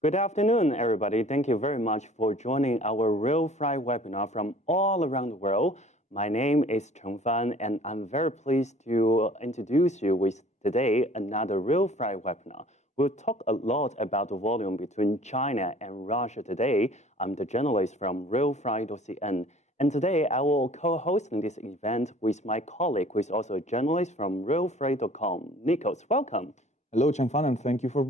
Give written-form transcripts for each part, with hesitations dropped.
Good afternoon, everybody. Thank you very much for joining our RailFreight webinar from all around the world. My name is Cheng Fan, and I'm very pleased to introduce you with today another RailFreight webinar. We'll talk a lot about the volume between China and Russia today. I'm the journalist from RailFreight.cn, and today I will co-hosting this event with my colleague, who is also a journalist from RailFreight.com, Nikos. Welcome. Hello, Changfan, and thank you for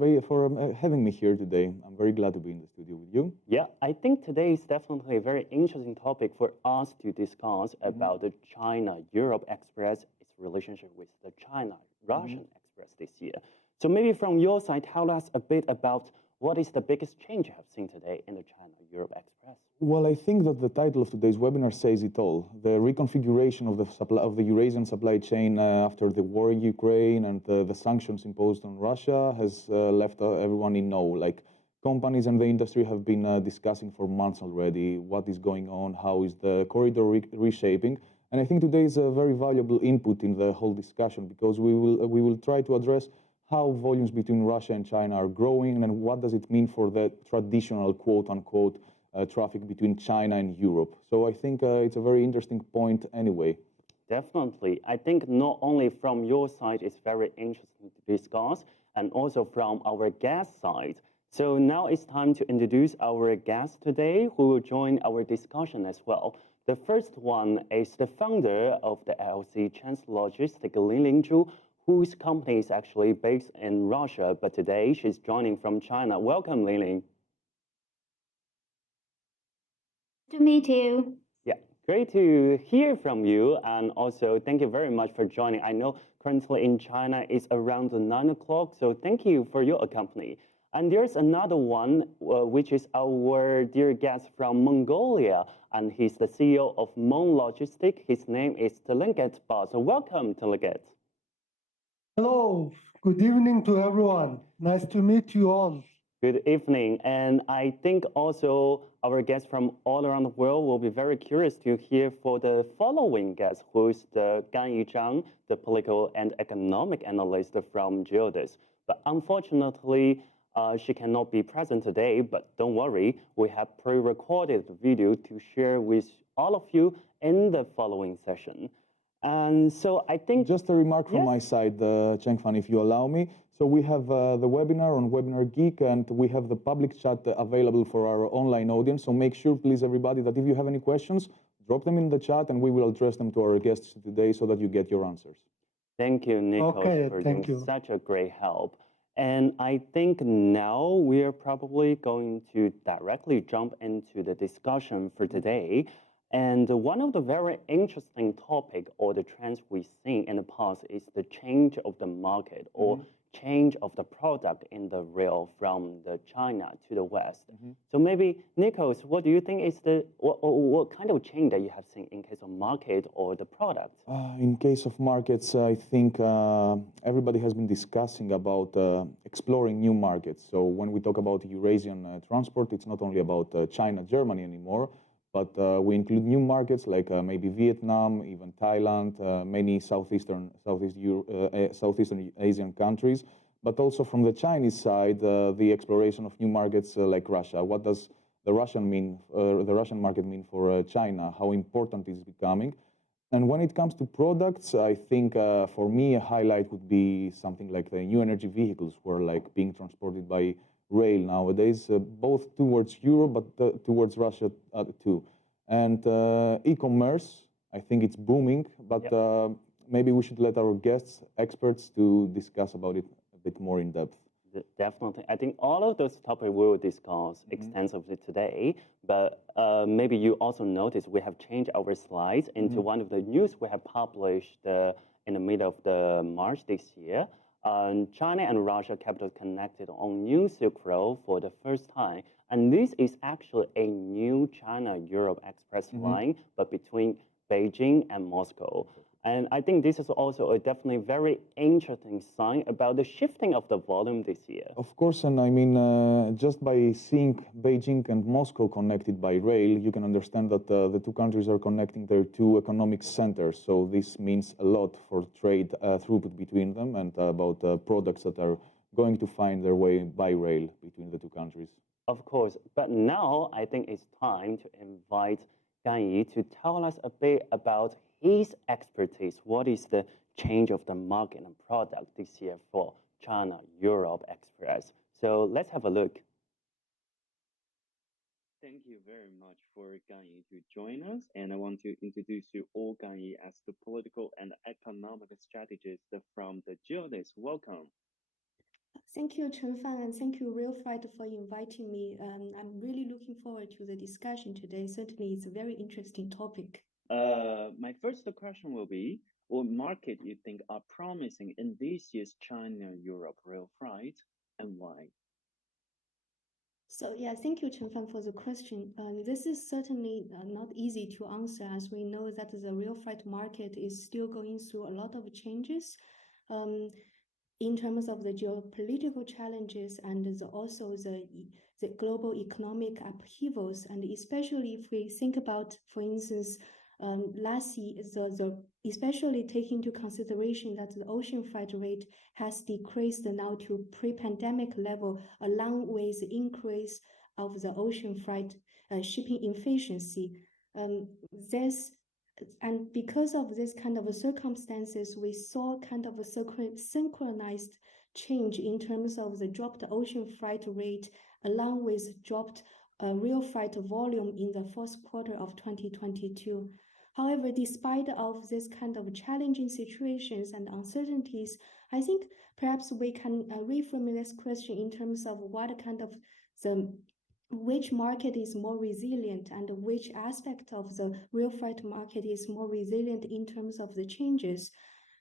having me here today. I'm very glad to be in the studio with you. Yeah, I think today is definitely a very interesting topic for us to discuss about the China-Europe Express, its relationship with the China-Russian Express this year. So maybe from your side, tell us a bit about what is the biggest change you have seen today in the China-Europe Express? Well, I think that the title of today's webinar says it all. The reconfiguration of the Eurasian supply chain after the war in Ukraine and the sanctions imposed on Russia has left everyone in awe. Like, companies and the industry have been discussing for months already what is going on, how is the corridor reshaping. And I think today is a very valuable input in the whole discussion, because we will try to address how volumes between Russia and China are growing, and what does it mean for the traditional quote-unquote traffic between China and Europe. So I think it's a very interesting point anyway. Definitely. I think not only from your side it's very interesting to discuss, and also from our guest side. So now it's time to introduce our guest today, who will join our discussion as well. The first one is the founder of the LLC Chance Logistics, Ling Zhu, whose company is actually based in Russia, but today she's joining from China. Welcome, Ling. To meet you. Yeah, great to hear from you, and also thank you very much for joining. I know currently in China it's around 9 o'clock, so thank you for your company. And there's another one, which is our dear guest from Mongolia, and he's the CEO of Mon Logistics. His name is Teleget Ba. So welcome, Teleget. Hello, good evening to everyone. Nice to meet you all. Good evening. And I think also our guests from all around the world will be very curious to hear for the following guest, who is the Gan Yizhang, the political and economic analyst from Geodis. But unfortunately, she cannot be present today, but don't worry, we have pre-recorded the video to share with all of you in the following session. And so I think... Just a remark from my side, Chengfan, if you allow me. So we have the webinar on Webinar Geek, and we have the public chat available for our online audience. So make sure, please, everybody, that if you have any questions, drop them in the chat, and we will address them to our guests today so that you get your answers. Thank you, Nikos, for doing such a great help. And I think now we are probably going to directly jump into the discussion for today. And one of the very interesting topic or the trends we've seen in the past is the change of the market or change of the product in the rail from the China to the West. So maybe, Nikos, what do you think is what kind of change that you have seen in case of market or the product? In case of markets, I think everybody has been discussing about exploring new markets. So when we talk about Eurasian transport, it's not only about China, Germany anymore, but we include new markets like maybe Vietnam, even Thailand, many Southeastern Asian countries, but also from the Chinese side, the exploration of new markets like Russia. What does the Russian market mean for China? How important is it becoming? And when it comes to products, I think for me a highlight would be something like the new energy vehicles, were like being transported by rail nowadays, both towards Europe, but towards Russia too. And e-commerce, I think it's booming, but maybe we should let our guests, experts, to discuss about it a bit more in depth. Definitely. I think all of those topics we will discuss extensively today, but maybe you also noticed we have changed our slides into one of the news we have published in the middle of the March this year. China and Russia capital connected on New Silk Road for the first time. And this is actually a new China-Europe Express line, but between Beijing and Moscow. And I think this is also a definitely very interesting sign about the shifting of the volume this year. Of course, and I mean, just by seeing Beijing and Moscow connected by rail, you can understand that the two countries are connecting their two economic centers. So this means a lot for trade throughput between them, and about products that are going to find their way by rail between the two countries. Of course, but now I think it's time to invite Gan Yi to tell us a bit about his expertise. What is the change of the market and product this year for China-Europe Express? So let's have a look. Thank you very much for Gan Yi to join us, and I want to introduce you all Gan Yi as the political and economic strategist from the Geodis. Welcome. Thank you, Chen Fan, and thank you, RailFreight, for inviting me. I'm really looking forward to the discussion today. Certainly, it's a very interesting topic. My first question will be, what market you think are promising in this year's China-Europe RailFreight, and why? So yeah, thank you, Chen Fan, for the question. This is certainly not easy to answer, as we know that the RailFreight market is still going through a lot of changes. In terms of the geopolitical challenges and also the global economic upheavals, and especially if we think about, for instance, last year, especially taking into consideration that the ocean freight rate has decreased now to pre-pandemic level, along with the increase of the ocean freight shipping efficiency. And because of this kind of circumstances, we saw kind of a synchronized change in terms of the dropped ocean freight rate, along with dropped rail freight volume in the fourth quarter of 2022. However, despite of this kind of challenging situations and uncertainties, I think perhaps we can reframe this question in terms of what kind of which market is more resilient and which aspect of the rail freight market is more resilient in terms of the changes.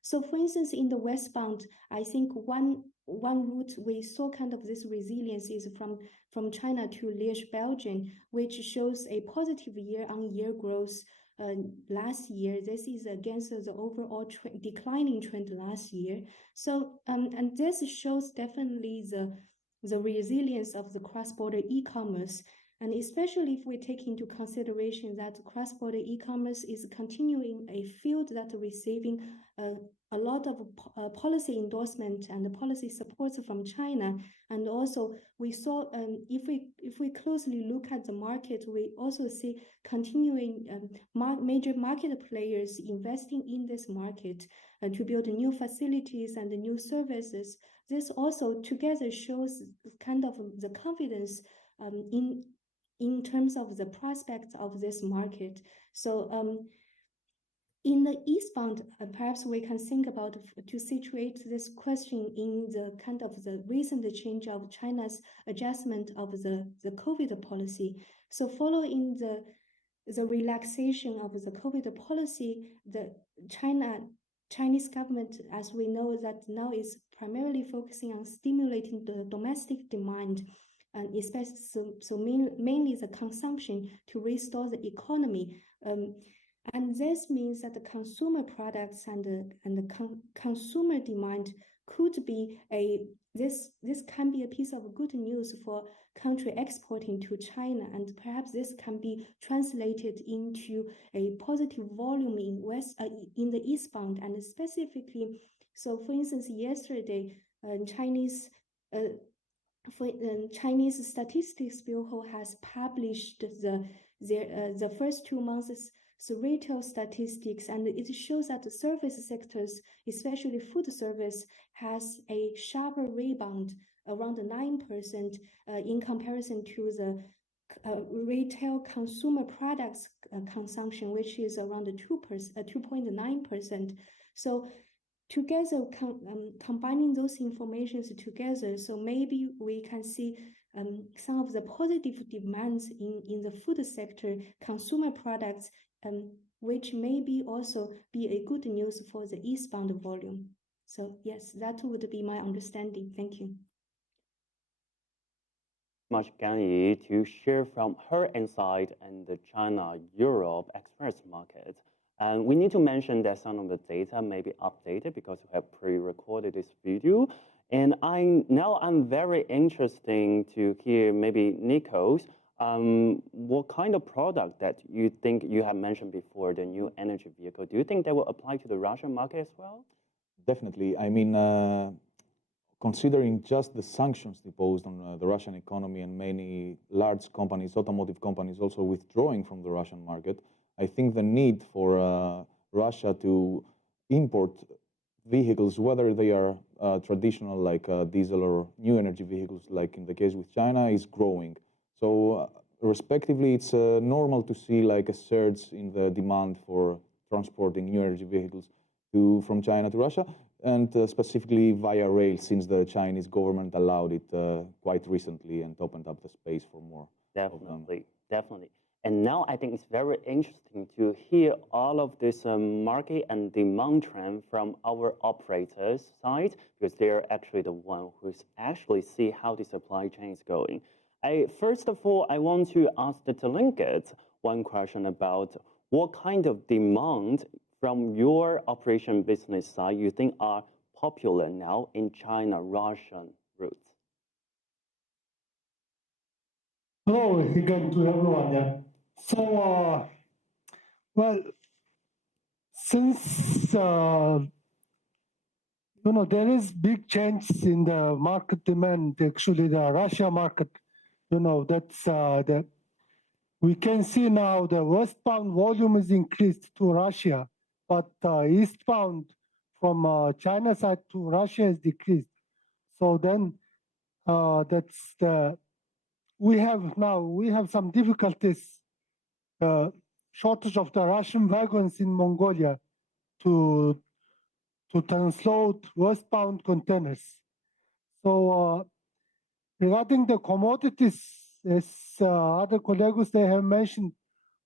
So for instance, in the westbound, I think one route we saw kind of this resilience is from China to Liège, Belgium, which shows a positive year-on-year growth last year. This is against the overall declining trend last year. So and this shows definitely the resilience of the cross-border e-commerce, and especially if we take into consideration that cross-border e-commerce is continuing a field that are receiving a lot of policy endorsement and policy support from China. And also we saw, if we closely look at the market, we also see continuing major market players investing in this market to build new facilities and new services. This also together shows kind of the confidence in terms of the prospects of this market. So in the eastbound, perhaps we can think about to situate this question in the kind of the recent change of China's adjustment of the COVID policy. So following the relaxation of the COVID policy, the Chinese government, as we know, that now is primarily focusing on stimulating the domestic demand, and especially mainly the consumption to restore the economy. And this means that the consumer products and the consumer demand could be this can be a piece of good news for country exporting to China, and perhaps this can be translated into a positive volume in the eastbound, and specifically. So, for instance, yesterday, Chinese Statistics Bureau has published the first 2 months' retail statistics, and it shows that the service sectors, especially food service, has a sharper rebound, around 9% in comparison to the retail consumer products consumption, which is around 2.9%. So together, combining those informations together, so maybe we can see some of the positive demands in the food sector, consumer products, which maybe also be a good news for the eastbound volume. So yes, that would be my understanding. Thank you. Much Gan Yi to share from her insight in the China-Europe express market. And we need to mention that some of the data may be updated because we have pre-recorded this video. And I'm very interested to hear maybe Nico's, what kind of product that you think you have mentioned before, the new energy vehicle, do you think that will apply to the Russian market as well? Definitely. I mean, considering just the sanctions imposed on the Russian economy and many large companies, automotive companies, also withdrawing from the Russian market, I think the need for Russia to import vehicles, whether they are traditional like diesel or new energy vehicles, like in the case with China, is growing. So respectively, it's normal to see like a surge in the demand for transporting new energy vehicles from China to Russia, and specifically via rail, since the Chinese government allowed it quite recently and opened up the space for more. Definitely, definitely. And now I think it's very interesting to hear all of this market and demand trend from our operators' side, because they're actually the one who's actually see how the supply chain is going. First of all, I want to ask the Tlingit one question about what kind of demand from your operation business side you think are popular now in China-Russian routes? Hello again to everyone. Yeah. So, well, since there is big change in the market demand. Actually, the Russia market, that's the we can see now the westbound volume is increased to Russia, but eastbound from China side to Russia is decreased. So then that's the we have some difficulties, shortage of the Russian wagons in Mongolia to transload westbound containers. So regarding the commodities, as other colleagues they have mentioned,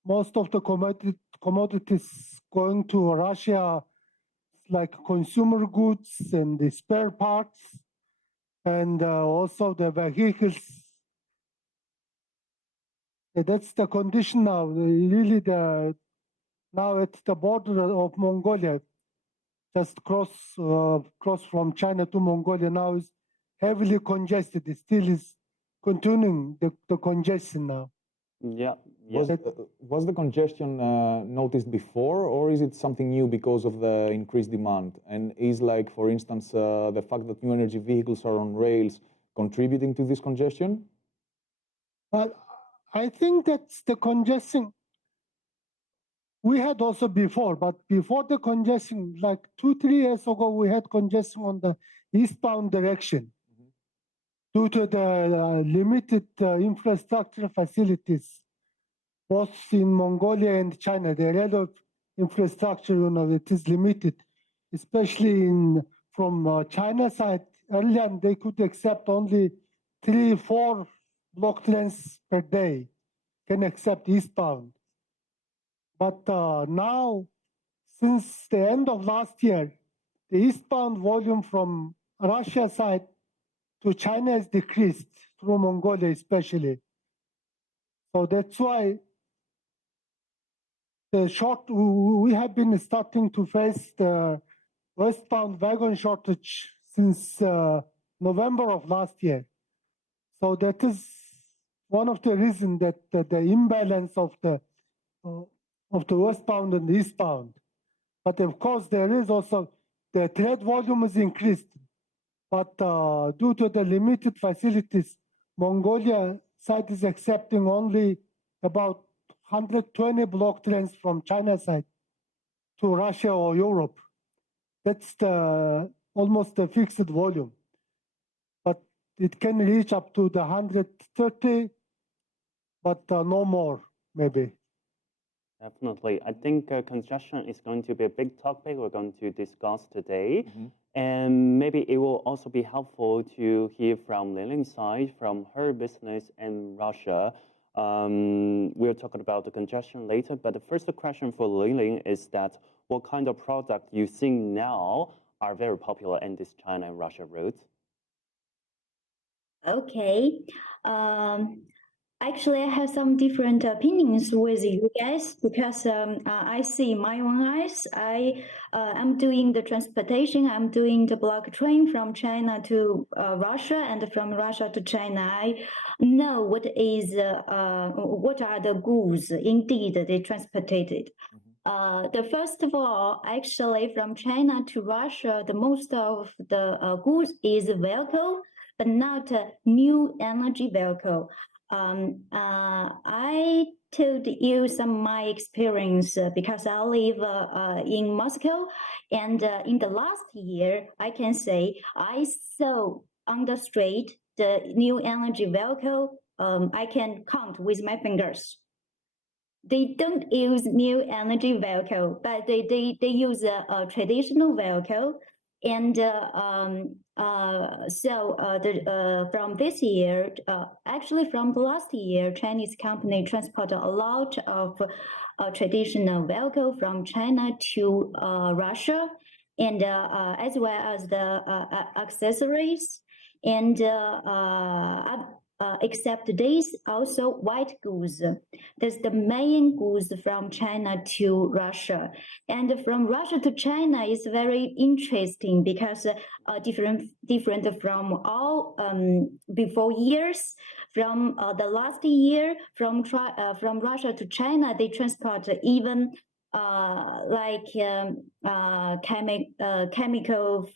most of the commodities going to Russia, like consumer goods and the spare parts, and also the vehicles. That's the condition now. Really, now at the border of Mongolia, just cross from China to Mongolia now is heavily congested. It still is continuing the congestion now. Yeah. Was the congestion noticed before, or is it something new because of the increased demand? And is, like, for instance, the fact that new energy vehicles are on rails contributing to this congestion? Well, I think that's the congestion we had also before, but before the congestion, like 2-3 years ago, we had congestion on the eastbound direction due to the limited infrastructure facilities, both in Mongolia and China. The rate of infrastructure, it is limited, especially from China side. Earlier, they could accept only 3-4 block trains per day, can accept eastbound. But now, since the end of last year, the eastbound volume from Russia side to China has decreased, through Mongolia especially. So that's why we have been starting to face the westbound wagon shortage since November of last year. So that is one of the reasons that the imbalance of the westbound and eastbound. But of course, there is also the trade volume is increased. But due to the limited facilities, Mongolia side is accepting only about 120 block trains from China side to Russia or Europe. That's almost a fixed volume. But it can reach up to the 130, but no more, maybe. Definitely. I think congestion is going to be a big topic we're going to discuss today. And maybe it will also be helpful to hear from Liling's side, from her business in Russia. We'll talk about the congestion later, but the first question for Liling is that what kind of product you think now are very popular in this China and Russia routes? Okay. Actually, I have some different opinions with you guys because I see my own eyes. I'm doing the transportation. I'm doing the block train from China to Russia and from Russia to China. I know what are the goods indeed they transported. The first of all, actually, from China to Russia, the most of the goods is vehicle, but not new energy vehicle. I told you some of my experience because I live in Moscow, and in the last year, I can say I saw on the street the new energy vehicle. I can count with my fingers. They don't use new energy vehicle, but they use a traditional vehicle. And from this year, actually from the last year, Chinese company transport a lot of traditional vehicle from China to Russia, and as well as the accessories, and except this, also white goods. That's the main goods from China to Russia. And from Russia to China is very interesting because different from all before years. From the last year, from Russia to China, they transport even chemical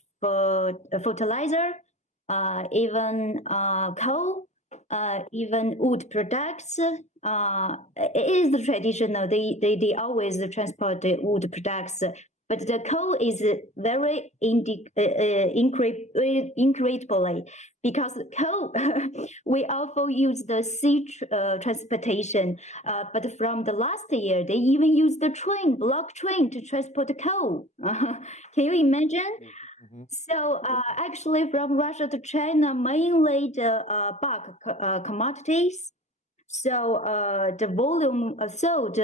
fertilizer, even coal, even wood products. It is the traditional. They always transport the wood products, but the coal is very incredibly because coal we also use the sea transportation. But from the last year, they even use the block train to transport the coal. Can you imagine? Mm-hmm. So actually, from Russia to China, mainly the bulk commodities. So the volume sold,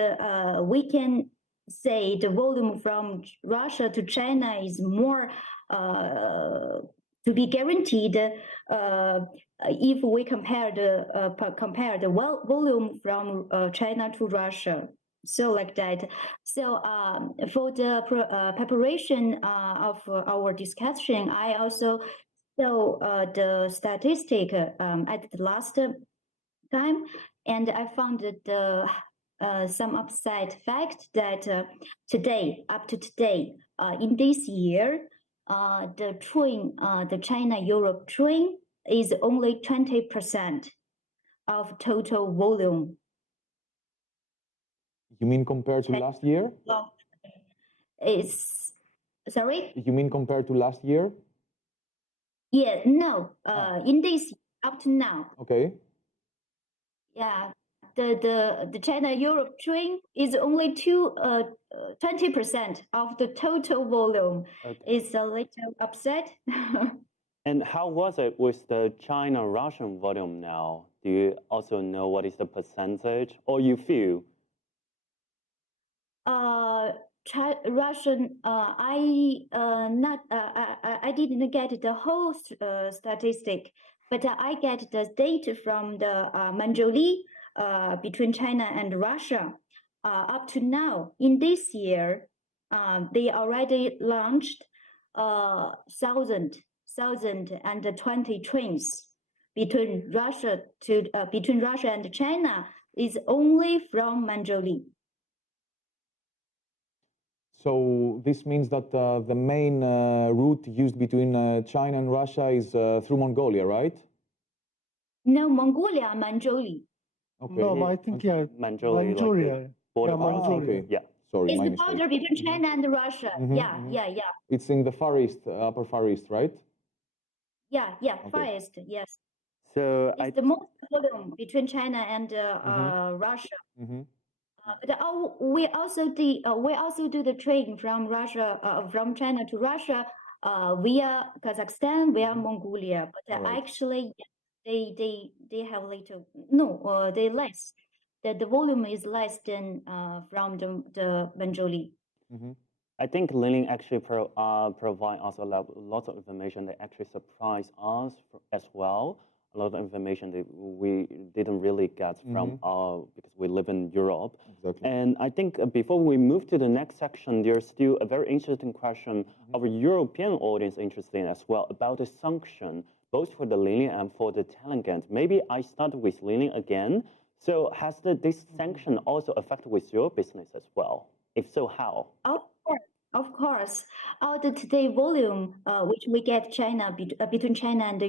we can say the volume from Russia to China is more to be guaranteed if we compare the volume from China to Russia. So like that. So for the preparation of our discussion, I also saw the statistic at the last time, and I found that some upside fact that today, up to today, in this year, the train, the China-Europe train is only 20% of total volume. You mean compared to last year? It's sorry? You mean compared to last year? Yeah, no. In this up to now. Okay. Yeah, the China-Europe train is only 20% of the total volume. Okay. It's a little upset. And how was it with the China-Russian volume now? Do you also know what is the percentage, or you feel? Russian, I didn't get the whole statistic, but I get the data from the Manzhouli between China and Russia. Up to now, in this year, they already launched 1,020 trains between Russia and China. Is only from Manzhouli. So this means that the main route used between China and Russia is through Mongolia, right? No, Mongolia, Manzhouli. Okay. No, I think Manchuria. Manchuria. Border Yeah, pass. Manchuria. Okay. Yeah. Sorry, It's my the mistake. border between China and Russia. Yeah. It's in the Far East, Upper Far East, right? Yeah, Okay. Far East, yes. So It's the most volume between China and Russia. Mm-hmm. But we also do the train from Russia, from China to Russia, via Kazakhstan, via Mongolia. But Alright. actually, they have little they less. The volume is less than from the Manzhouli. Mm-hmm. I think Lilin actually provide us lots of information that actually surprised us as well. A lot of information that we didn't really get from because we live in Europe. Exactly. And I think before we move to the next section, there's still a very interesting question of a European audience interested as well about the sanction, both for the Lilin and for the Telangant. Maybe I start with Lilin again. So has this sanction also affected with your business as well? If so, how? Of course. All the today volume, which we get China between China and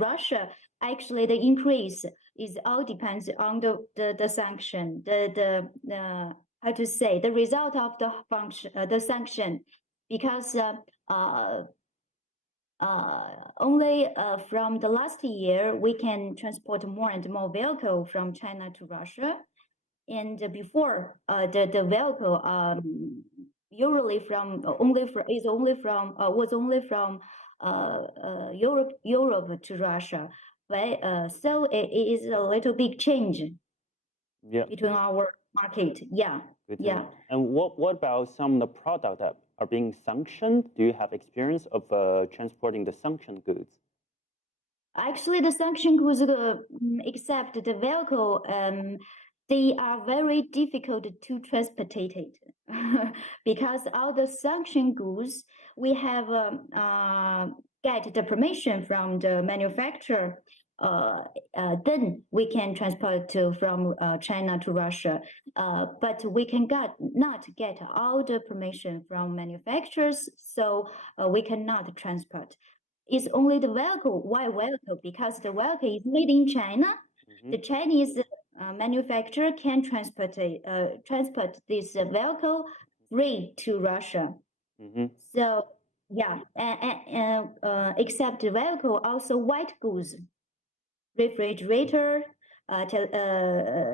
Russia, actually the increase is all depends on the sanction, the how to say, the result of the function, the sanction, because only from the last year we can transport more and more vehicle from China to Russia, and before the vehicle usually was only from Europe to Russia, but so it is a little big change between our market. Yeah. And what about some of the products that are being sanctioned? Do you have experience of transporting the sanctioned goods? Actually, the sanctioned goods, except the vehicle, they are very difficult to transport it because all the sanctioned goods we have get the permission from the manufacturer. Then we can transport from China to Russia, but we not get all the permission from manufacturers, so we cannot transport. It's only the vehicle. Why vehicle? Because the vehicle is made in China. The Chinese manufacturer can transport this vehicle free to Russia. So yeah, except the vehicle, also white goods, refrigerator,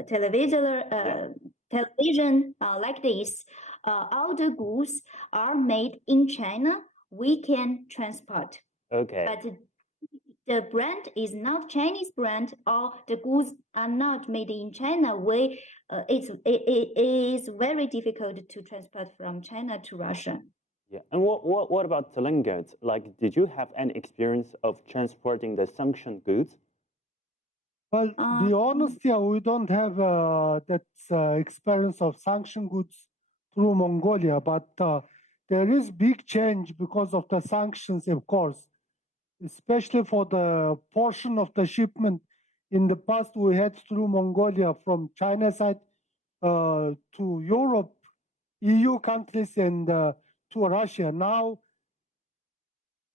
television, like this. All the goods are made in China. We can transport. Okay. But the brand is not Chinese brand, or the goods are not made in China. It is very difficult to transport from China to Russia. Yeah, and what about selling goods? Like, did you have any experience of transporting the sanctioned goods? Well, to be honest, yeah, we don't have that experience of sanctioned goods through Mongolia, but there is big change because of the sanctions, of course, especially for the portion of the shipment. In the past, we had through Mongolia from China side to Europe, EU countries, and to Russia. Now,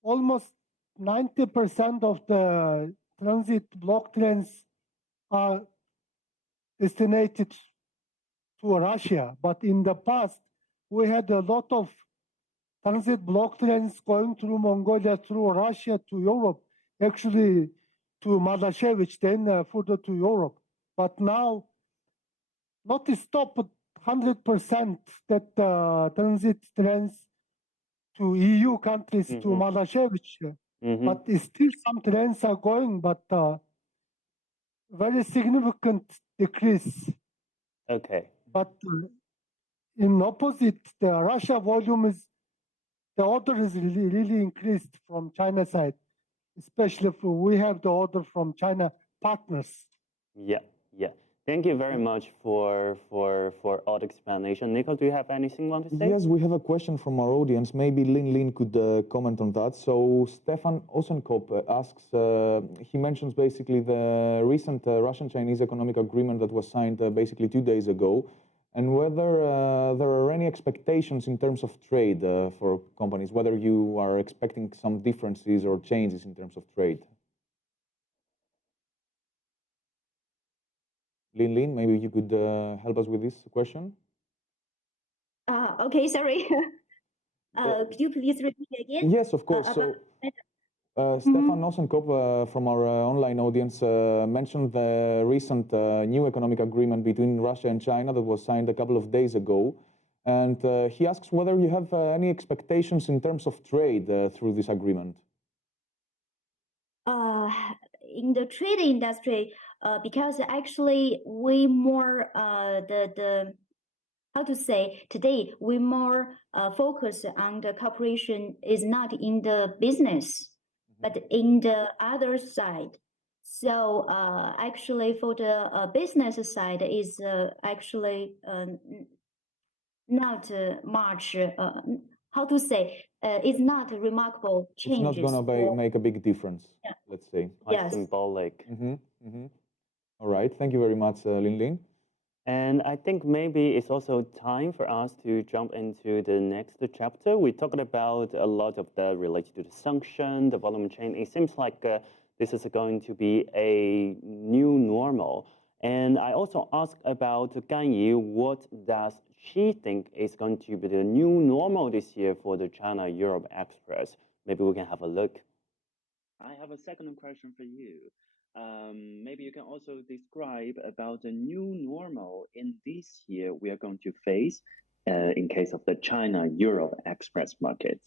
almost 90% of the transit block trains are destinated to Russia. But in the past, we had a lot of transit block trains going through Mongolia, through Russia to Europe, actually to Madashevich, then further to Europe. But now, not stopped 100% that transit trains to EU countries to Madashevich. But still some trains are going, but very significant decrease. Okay. But in opposite, the Russia volume is, the order is really increased from China side, especially if we have the order from China partners. Yeah. Thank you very much for all the explanation. Nico, do you have anything you want to say? Yes, we have a question from our audience. Maybe Lin could comment on that. So Stefan Osenkop asks, he mentions basically the recent Russian-Chinese economic agreement that was signed basically 2 days ago, and whether there are any expectations in terms of trade for companies, whether you are expecting some differences or changes in terms of trade. Lin, maybe you could help us with this question? Okay, sorry. Could you please repeat again? Yes, of course. Stefan Osenkop from our online audience mentioned the recent new economic agreement between Russia and China that was signed a couple of days ago. And he asks whether you have any expectations in terms of trade through this agreement. In the trade industry, because actually we more how to say, today we more focus on the cooperation is not in the business, but in the other side. So actually for the business side is actually not much, how to say, it's not remarkable changes. It's not going to make a big difference, let's say. Quite symbolic. All right, thank you very much, Lin. And I think maybe it's also time for us to jump into the next chapter. We talked about a lot of the related to the sanction, the volume chain. It seems like this is going to be a new normal. And I also asked about Gan Yi, what does she think is going to be the new normal this year for the China-Europe Express? Maybe we can have a look. I have a second question for you. Maybe you can also describe about the new normal in this year we are going to face in case of the China-Europe Express market.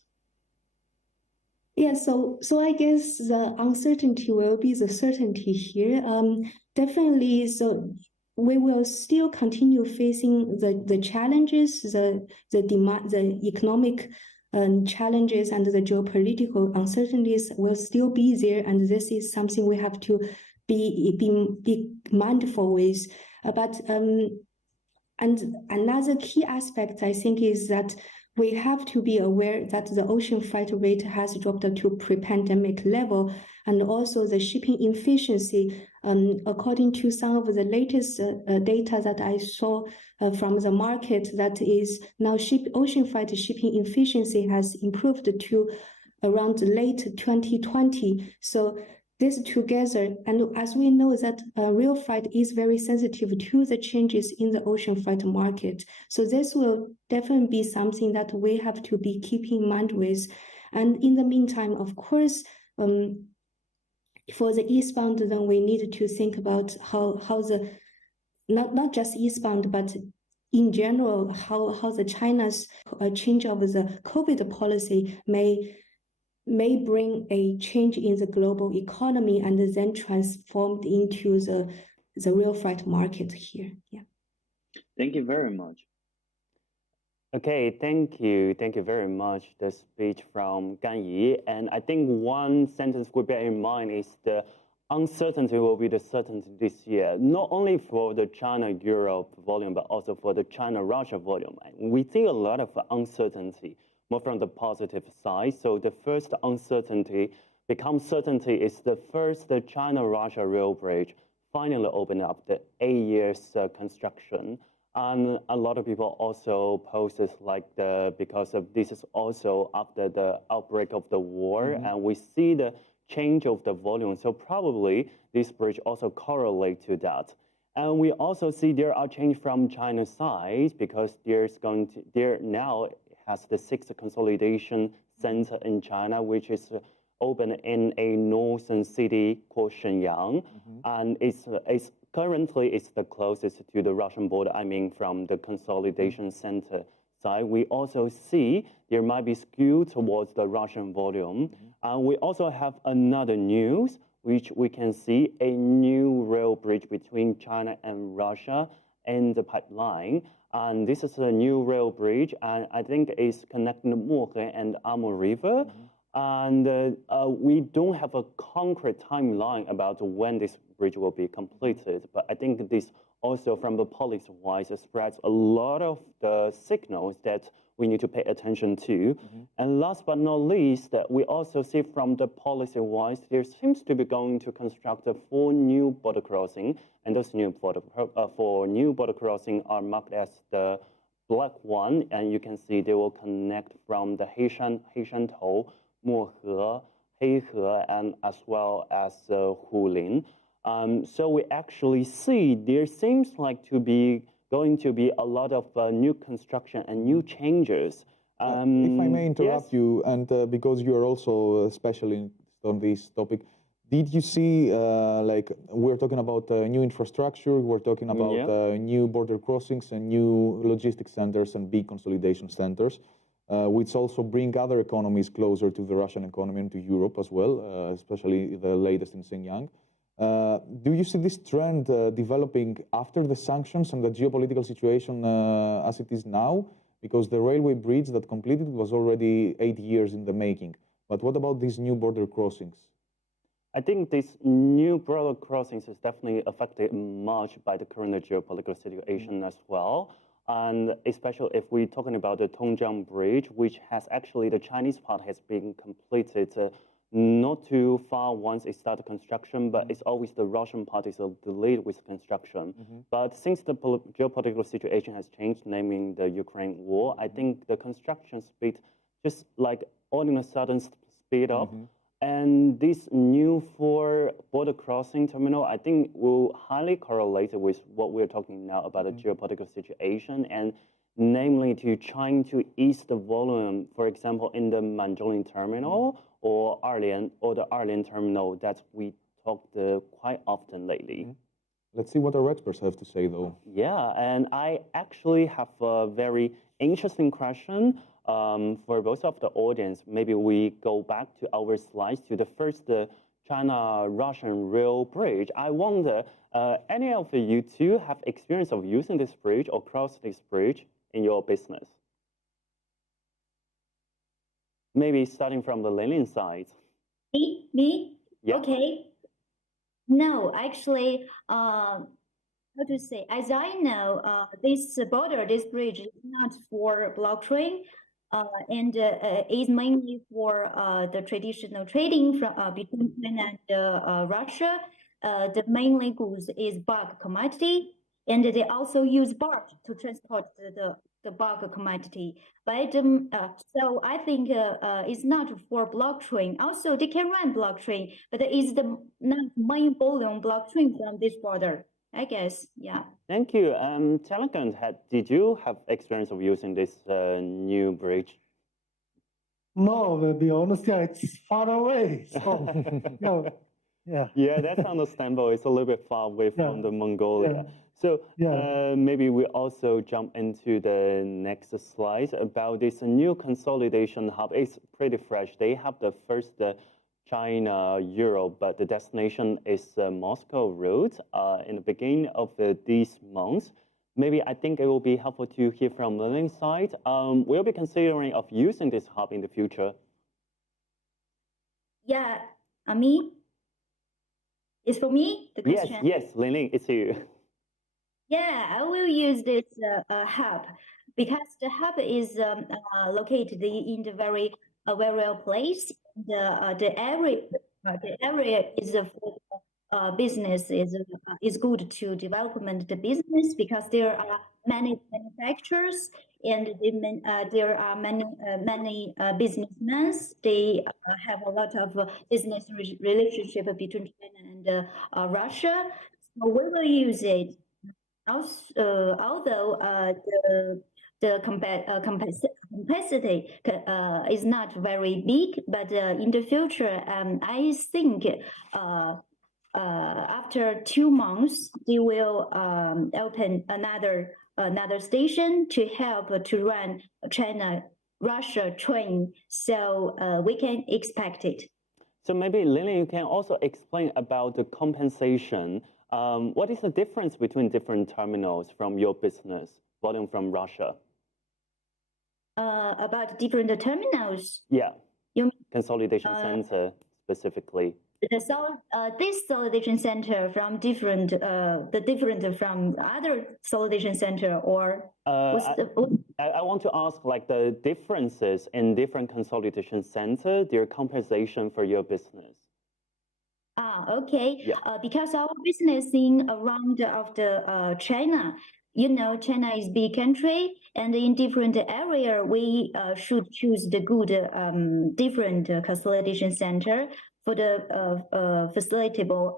Yeah, so I guess the uncertainty will be the certainty here. Definitely, so we will still continue facing the challenges, the demand, the economic challenges, and the geopolitical uncertainties will still be there, and this is something we have to be mindful with. And another key aspect, I think, is that we have to be aware that the ocean freight rate has dropped to pre-pandemic level, and also the shipping efficiency. According to some of the latest data that I saw from the market, that is now ocean freight shipping efficiency has improved to around late 2020. So this together, and as we know that RailFreight is very sensitive to the changes in the ocean freight market. So this will definitely be something that we have to be keeping in mind with. And in the meantime, of course, for the eastbound, then we need to think about how the, not just eastbound, but in general, how the China's change of the COVID policy may bring a change in the global economy and then transformed into the real freight market here. Yeah. Thank you very much. Okay, thank you. Thank you very much. The speech from Gan Yi. And I think one sentence we bear in mind is the uncertainty will be the certainty this year, not only for the China-Europe volume, but also for the China-Russia volume. We see a lot of uncertainty, more from the positive side. So the first uncertainty becomes certainty is the first China-Russia rail bridge finally opened up the 8 years construction. And a lot of people also poses like because of this is also after the outbreak of the war, and we see the change of the volume. So probably this bridge also correlate to that. And we also see there are change from China's side because there now has the 6th consolidation center in China, which is open in a northern city called Shenyang, and it's currently it's the closest to the Russian border. I mean, from the consolidation center side, we also see there might be skew towards the Russian volume. And we also have another news, which we can see a new rail bridge between China and Russia in the pipeline. And this is a new rail bridge, and I think it's connecting Mohe and Amur River. And we don't have a concrete timeline about when this bridge will be completed. But I think this also from the policy-wise spreads a lot of the signals that we need to pay attention to. And last but not least, we also see from the policy-wise, there seems to be going to construct 4 new border crossing, and those new 4 new border crossing are marked as the black one, and you can see they will connect from the Heishantou, Mohe, Heihe, and as well as Hulin. So we actually see there seems like to be going to be a lot of new construction and new changes. If I may interrupt you, and because you are also a specialist on this topic, did you see, like, we're talking about new infrastructure, we're talking about new border crossings and new logistics centers and big consolidation centers, which also bring other economies closer to the Russian economy and to Europe as well, especially the latest in Shenyang. Do you see this trend developing after the sanctions and the geopolitical situation as it is now? Because the railway bridge that completed was already 8 years in the making. But what about these new border crossings? I think these new border crossings is definitely affected much by the current geopolitical situation as well. And especially if we're talking about the Tongjiang Bridge, which has actually the Chinese part has been completed not too far once it started construction, but it's always the Russian part is delayed with construction. But since the geopolitical situation has changed, naming the Ukraine war, I think the construction speed just like all in a sudden speed up. And this new 4 border crossing terminal, I think, will highly correlate with what we're talking now about the geopolitical situation, and namely to trying to ease the volume, for example, in the Manzhouli terminal or the Arlian terminal that we talked quite often lately. Let's see what our experts have to say, though. Yeah, and I actually have a very interesting question for both of the audience. Maybe we go back to our slides to the first China-Russian rail bridge. I wonder, any of you two have experience of using this bridge or cross this bridge in your business? Maybe starting from the Lillian side. Me? Yeah. Okay. No, actually, how to say? As I know, this bridge is not for block train, and is mainly for the traditional trading from between China and Russia. The mainly goods is bulk commodity, and they also use barge to transport the bulk commodity. But so I think it's not for block train. Also, they can run block train, but it's the not main volume block train from this border, I guess. Yeah. Thank you. Telecom, did you have experience of using this new bridge? No, to be honest, yeah, it's far away. So, no, yeah. Yeah, that's understandable. It's a little bit far away from the Mongolia. So maybe we also jump into the next slide about this new consolidation hub. It's pretty fresh. They have the first China, Europe, but the destination is Moscow route in the beginning of this month. Maybe I think it will be helpful to hear from Lillian's side. We'll be considering of using this hub in the future. Yeah, Ami? It's for me, the question? Yes, Lillian, it's you. Yeah, I will use this hub because the hub is located in the very well place. The area is for business is good to development the business because there are many manufacturers and there are many businessmen. They have a lot of business relationship between China and Russia. So we will use it. Also, although the capacity is not very big, but in the future, I think after 2 months, they will open another station to help to run China-Russia train. So we can expect it. So maybe Lillian, you can also explain about the compensation. What is the difference between different terminals from your business, volume from Russia? About different terminals? Yeah. You mean, consolidation center specifically. This consolidation center from different from other consolidation center, or I want to ask like the differences in different consolidation center, their compensation for your business. Okay. Yeah. Because our business in around of the China, you know, China is big country, and in different area we should choose the good different consolidation center for the facilitable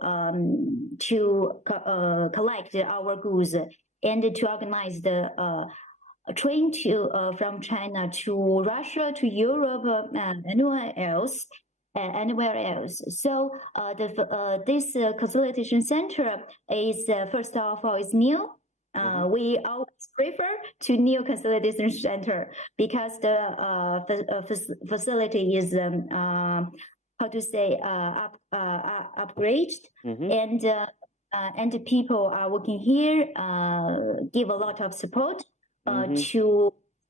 to collect our goods and to organize the train to from China to Russia, to Europe, and anywhere else. So this consolidation center is first of all is new. We always prefer to new consolidation center because the facility is how to say upgraded, and the people are working here give a lot of support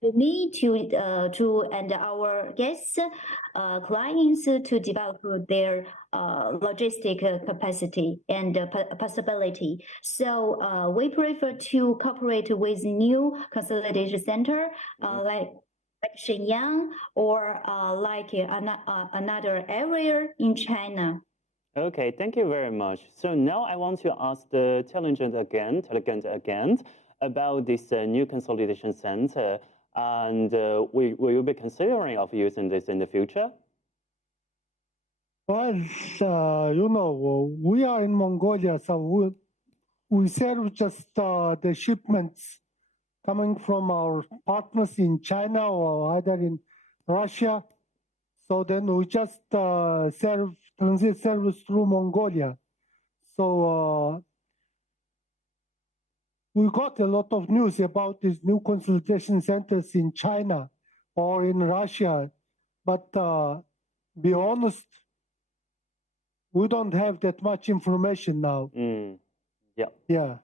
to me, to and our guests, clients to develop their logistic capacity and possibility. So we prefer to cooperate with new consolidation center, like like Shenyang or another area in China. Okay, thank you very much. So now I want to ask the Telegent again about this new consolidation center, and will you be considering of using this in the future? Well, we are in Mongolia, so we serve just the shipments coming from our partners in China or either in Russia. So then we just serve transit service through Mongolia. So we got a lot of news about these new consultation centers in China or in Russia, but be honest, we don't have that much information now. Yeah.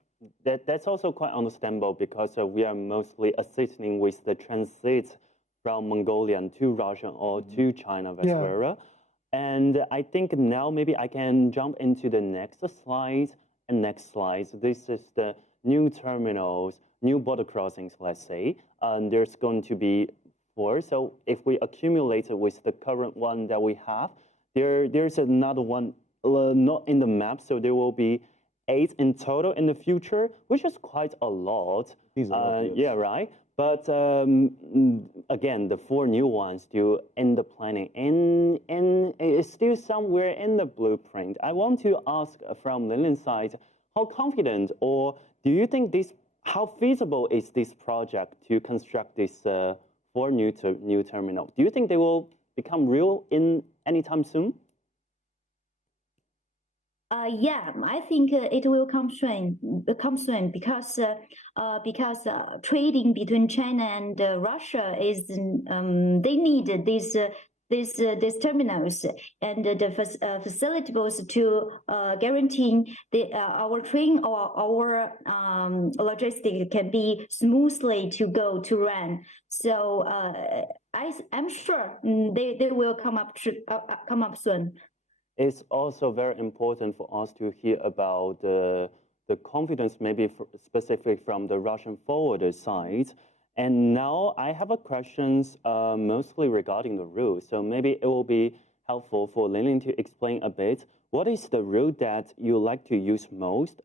That's also quite understandable because we are mostly assisting with the transit from Mongolia to Russia or to China, vice versa. And I think now maybe I can jump into the next slide. This is the new terminals, new border crossings, let's say. And there's going to be 4. So if we accumulate it with the current one that we have, there's another one not in the map. So there will be 8 in total in the future, which is quite a lot. Yeah, right. But again, the 4 new ones still in the planning and it's still somewhere in the blueprint. I want to ask from Lilian's side, how confident or do you think how feasible is this project to construct this 4 new terminals? Do you think they will become real in anytime soon? Yeah, I think it will come soon because trading between China and Russia is they need these terminals and the facilities to guarantee our train or our logistics can be smoothly to run. So I'm sure they will come up soon. It's also very important for us to hear about the confidence, maybe specifically from the Russian forwarder side. And now I have a questions mostly regarding the route. So maybe it will be helpful for Lilian to explain a bit. What is the route that you like to use most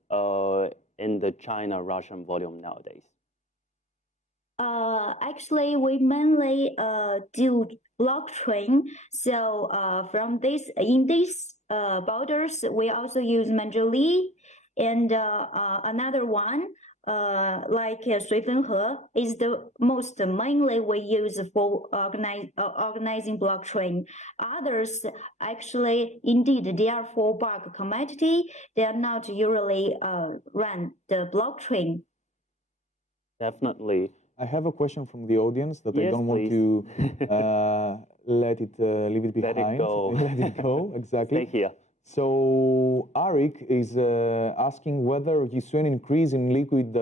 in the China-Russian volume nowadays? Actually, we mainly do block train. So in these borders, we also use Manzhouli, and another one like Suifenhe is the most mainly we use for organizing block train. Others actually, indeed, they are for bulk commodity. They are not usually run the block train. Definitely. I have a question from the audience that Yes, I don't want to leave it behind. Let it go. Let it go, exactly. Stay here. So Arik is asking whether you saw an increase in liquid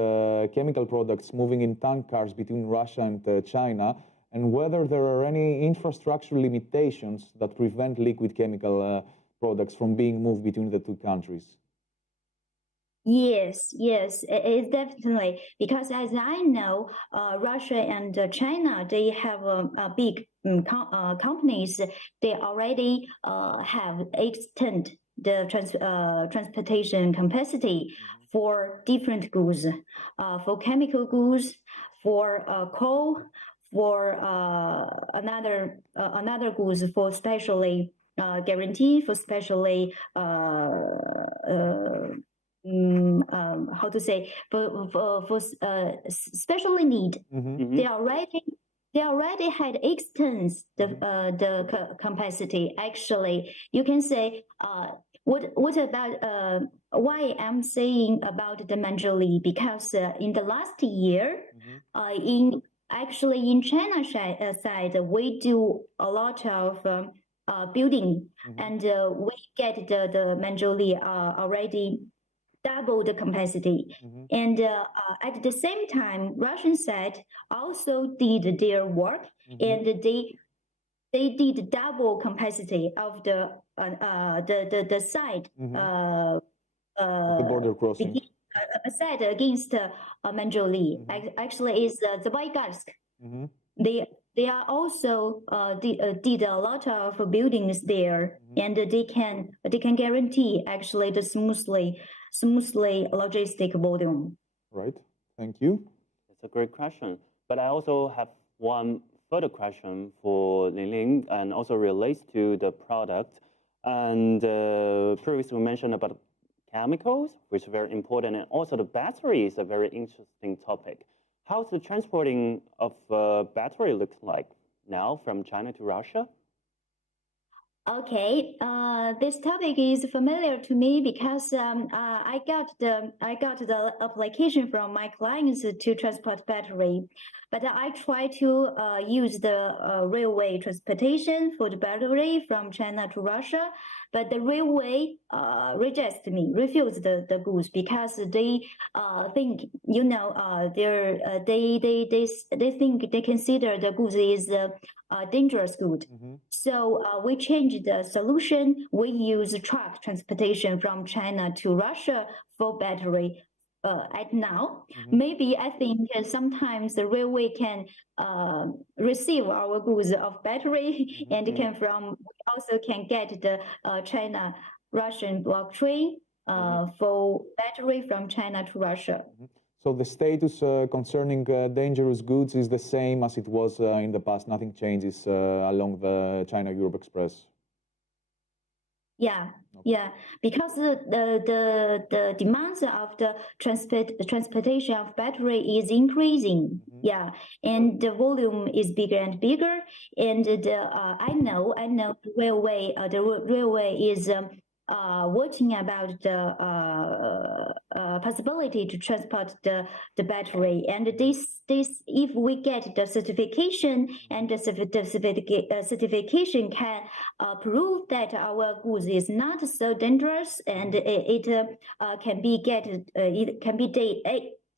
chemical products moving in tank cars between Russia and China, and whether there are any infrastructure limitations that prevent liquid chemical products from being moved between the 2 countries. Yes, it's definitely because as I know, Russia and China, they have big companies. They already have extend the transportation capacity for different goods, for chemical goods, for coal, for another goods for specially guarantee for specially how to say for specially need. They already had extends the capacity. Actually, you can say what about why I'm saying about the Manzhouli, because in the last year in China side we do a lot of building and we get the Manzhouli already double the capacity. And at the same time, Russian side also did their work and they did double capacity of the side the border crossing. Side against Manzhouli. Actually, is Zabaykarsk. they are also did a lot of buildings there, and they can guarantee actually the smoothly logistic volume. Right. Thank you. It's a great question. But I also have one further question for Ling, and also relates to the product. And previously we mentioned about chemicals, which is very important, and also the battery is a very interesting topic. How's the transporting of battery looks like now from China to Russia? Okay, this topic is familiar to me because I got the application from my clients to transport battery, but I try to use the railway transportation for the battery from China to Russia, but the railway refused the goods because they think they think they consider the goods is dangerous good. So we changed the solution. We use truck transportation from China to Russia for battery. At now, maybe I think sometimes the railway can receive our goods of battery, and we also can get the China Russian block train for battery from China to Russia. So the status concerning dangerous goods is the same as it was in the past. Nothing changes along the China-Europe Express. Yeah, yeah, because the demands of the transportation of battery is increasing. Yeah, and the volume is bigger and bigger. And I know the railway is working about the possibility to transport the battery, and this if we get the certification, and the certification can prove that our goods is not so dangerous, and it can be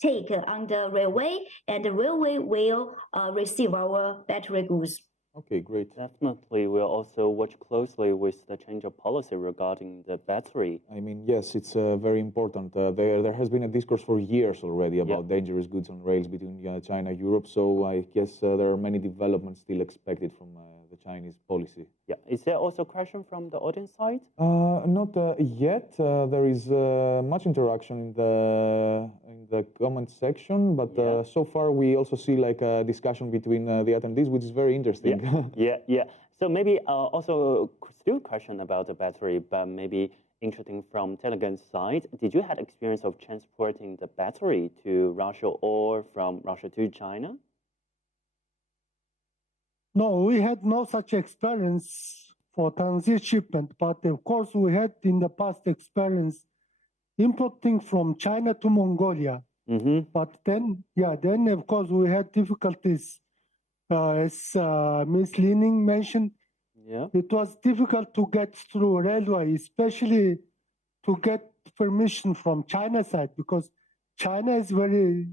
take on the railway, and the railway will receive our battery goods. Okay, great. Definitely, we'll also watch closely with the change of policy regarding the battery. I mean, yes, it's very important. There has been a discourse for years already about dangerous goods on rails between China and Europe, so I guess there are many developments still expected from the Chinese policy. Yeah, is there also a question from the audience side? Not yet. There is much interaction in the comment section, but so far we also see like a discussion between the attendees, which is very interesting. Yeah. So maybe also still question about the battery, but maybe interesting from Telegram's side. Did you have experience of transporting the battery to Russia or from Russia to China? No, we had no such experience for transit shipment, but of course we had in the past experience importing from China to Mongolia. But then of course we had difficulties, as Ms. Lining mentioned. Yeah, it was difficult to get through railway, especially to get permission from China side, because China is very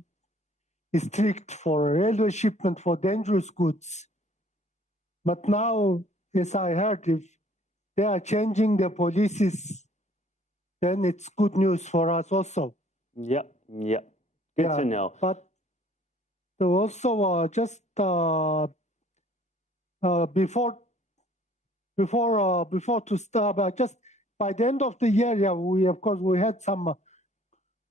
strict for railway shipment for dangerous goods. But now, as I heard, if they are changing the policies, then it's good news for us also. Yeah. Good to know. But also, just before to start, just by the end of the year, we had some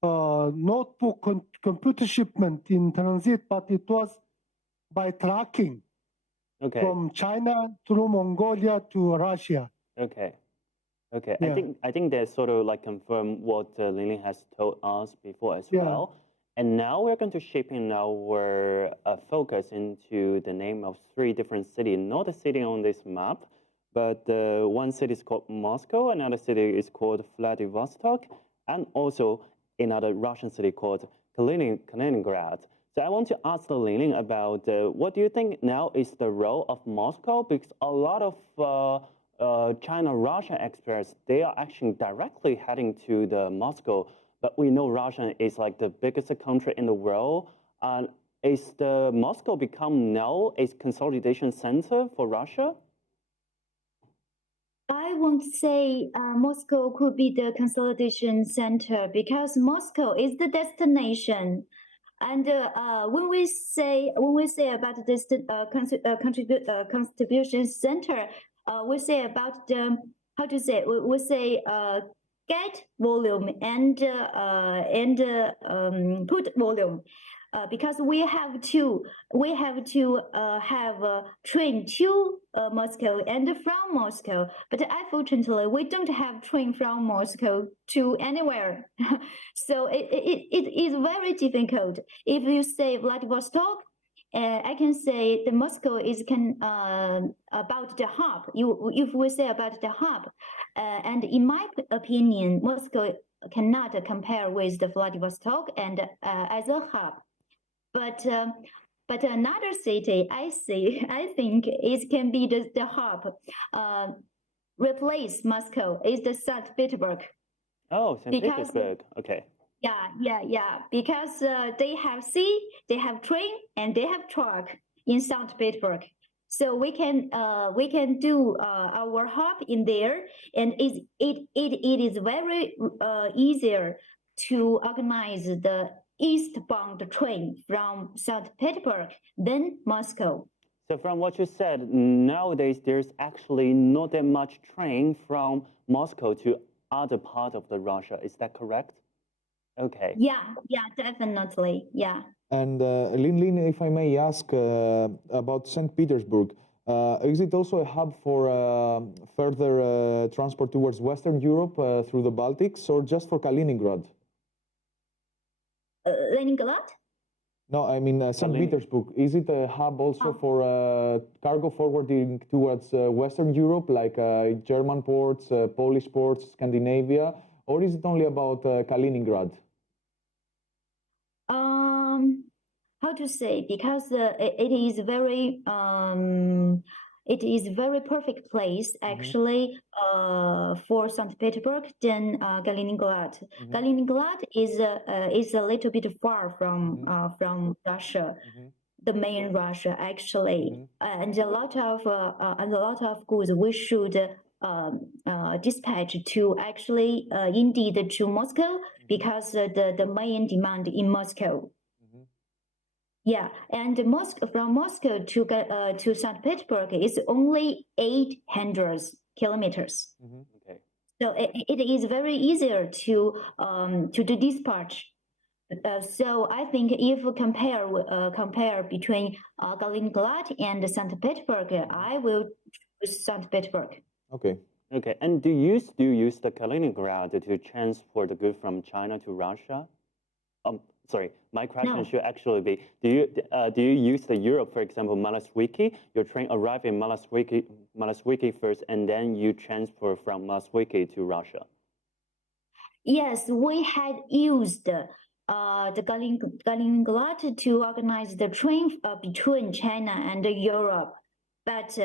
notebook computer shipment in transit, but it was by trucking. Okay. From China through Mongolia to Russia. Okay. Yeah. I think they sort of like confirm what Lili has told us before as well. And now we're going to shape in our focus into the name of 3 different cities, not a city on this map, but one city is called Moscow, another city is called Vladivostok, and also another Russian city called Kaliningrad. So I want to ask Ling about what do you think now is the role of Moscow? Because a lot of China-Russia experts, they are actually directly heading to the Moscow, but we know Russia is like the biggest country in the world. Is the Moscow become now a consolidation center for Russia? I won't say Moscow could be the consolidation center, because Moscow is the destination. And when we say about this contribution center, we say about the how to say we say get volume and put volume. Because we have to have a train to Moscow and from Moscow, but unfortunately we don't have train from Moscow to anywhere. So it is very difficult. If you say Vladivostok, I can say the Moscow is about the hub. If we say about the hub, and in my opinion, Moscow cannot compare with the Vladivostok and as a hub. But another city I think it can be the hub. Replace Moscow is the St. Petersburg. Oh, St. Petersburg. Okay. Yeah. Because they have sea, they have train, and they have truck in St. Petersburg. So we can do our hub in there, and it is very easier to organize the eastbound train from St. Petersburg than Moscow. So from what you said, nowadays there's actually not that much train from Moscow to other part of the Russia. Is that correct? Okay. Yeah, definitely. Yeah. And Lin, if I may ask about St. Petersburg, is it also a hub for further transport towards Western Europe through the Baltics, or just for Kaliningrad? Leningrad? No, I mean St. Petersburg. Is it a hub also for cargo forwarding towards Western Europe, like German ports, Polish ports, Scandinavia, or is it only about Kaliningrad? How to say? Because it is very perfect place actually for St. Petersburg than Kaliningrad. Kaliningrad is a little bit far from Russia, the main Russia actually, and a lot of goods we should dispatch to actually indeed to Moscow, because the main demand in Moscow. Yeah, and from Moscow to St. Petersburg is only 800 kilometers. Okay. So it is very easier to do dispatch. So I think if compare between Kaliningrad and St. Petersburg, I will choose St. Petersburg. Okay. Okay. And do you still use the Kaliningrad to transport the goods from China to Russia? Sorry, my question should actually be: do you use the Europe, for example, Malaswiki? Your train arrive in Malaswiki first, and then you transfer from Malaswiki to Russia. Yes, we had used the Kaliningrad to organize the train between China and Europe, but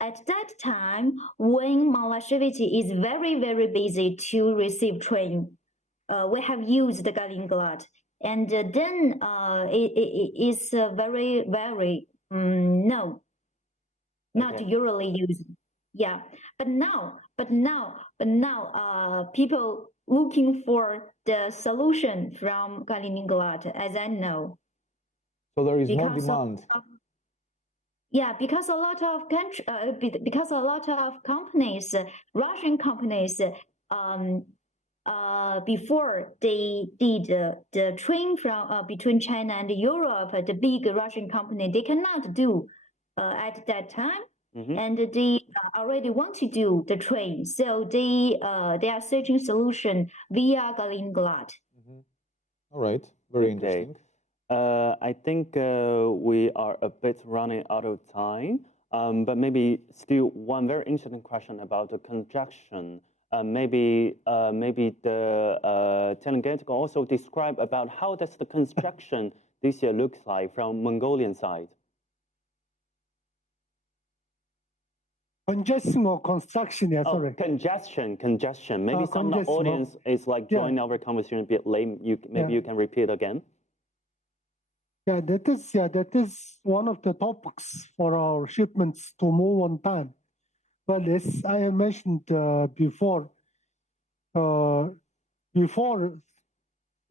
at that time, when Malaswiki is very busy to receive train, we have used the Kaliningrad, and then it is very not usually used. Yeah, but now people looking for the solution from Kaliningrad, as I know. So there is more demand. Because a lot of companies, Russian companies, before they did the train from between China and Europe, the big Russian company, they cannot do at that time, and they already want to do the train, so they are searching solution via Kaliningrad. All right, very interesting. I think we are a bit running out of time, but maybe still one very interesting question about the congestion. Maybe the Telegate can also describe about how does the construction this year looks like from Mongolian side. Congestion or construction? Yeah, sorry. Congestion. Maybe some of the audience is like joining our conversation a bit late. Maybe you can repeat again. Yeah, that is one of the topics for our shipments to move on time. But as I have mentioned before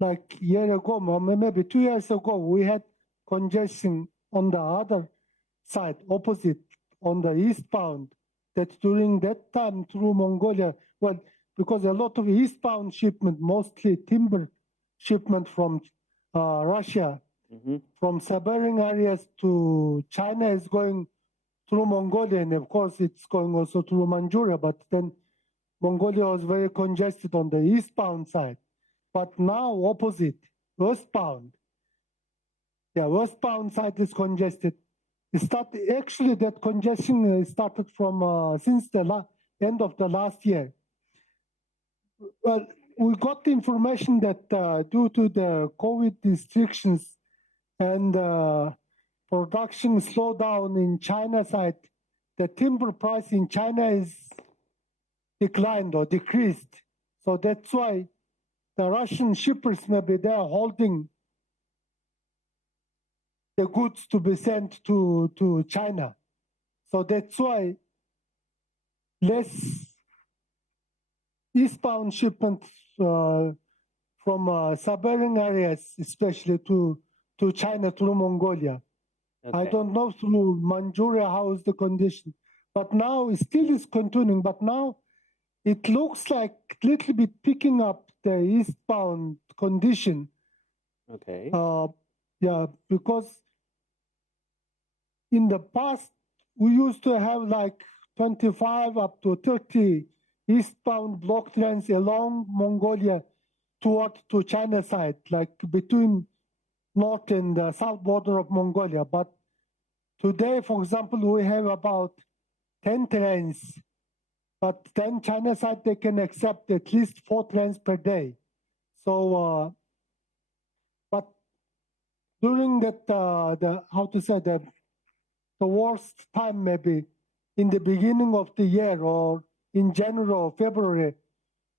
like a year ago, or maybe 2 years ago, we had congestion on the other side, opposite, on the eastbound, that during that time through Mongolia, well, because a lot of eastbound shipment, mostly timber shipment from Russia, from Siberian areas to China is going through Mongolia, and of course it's going also through Manchuria, but then Mongolia was very congested on the eastbound side. But now opposite, westbound. Yeah, westbound side is congested. Actually, that congestion started from since the end of the last year. Well, we got the information that due to the COVID restrictions and production slowdown in China side, the timber price in China is declined or decreased. So that's why the Russian shippers, maybe they're holding the goods to be sent to China. So that's why less eastbound shipments from Siberian areas, especially to China through Mongolia. Okay. I don't know through Manchuria how is the condition, but now it still is continuing. But now it looks like a little bit picking up the eastbound condition. Okay. Yeah, because in the past we used to have like 25 up to 30 eastbound block trains along Mongolia to China side, like between north and the south border of Mongolia. But today, for example, we have about 10 trains, but then China side, they can accept at least 4 trains per day. So, but during that, the worst time maybe in the beginning of the year or in January or February,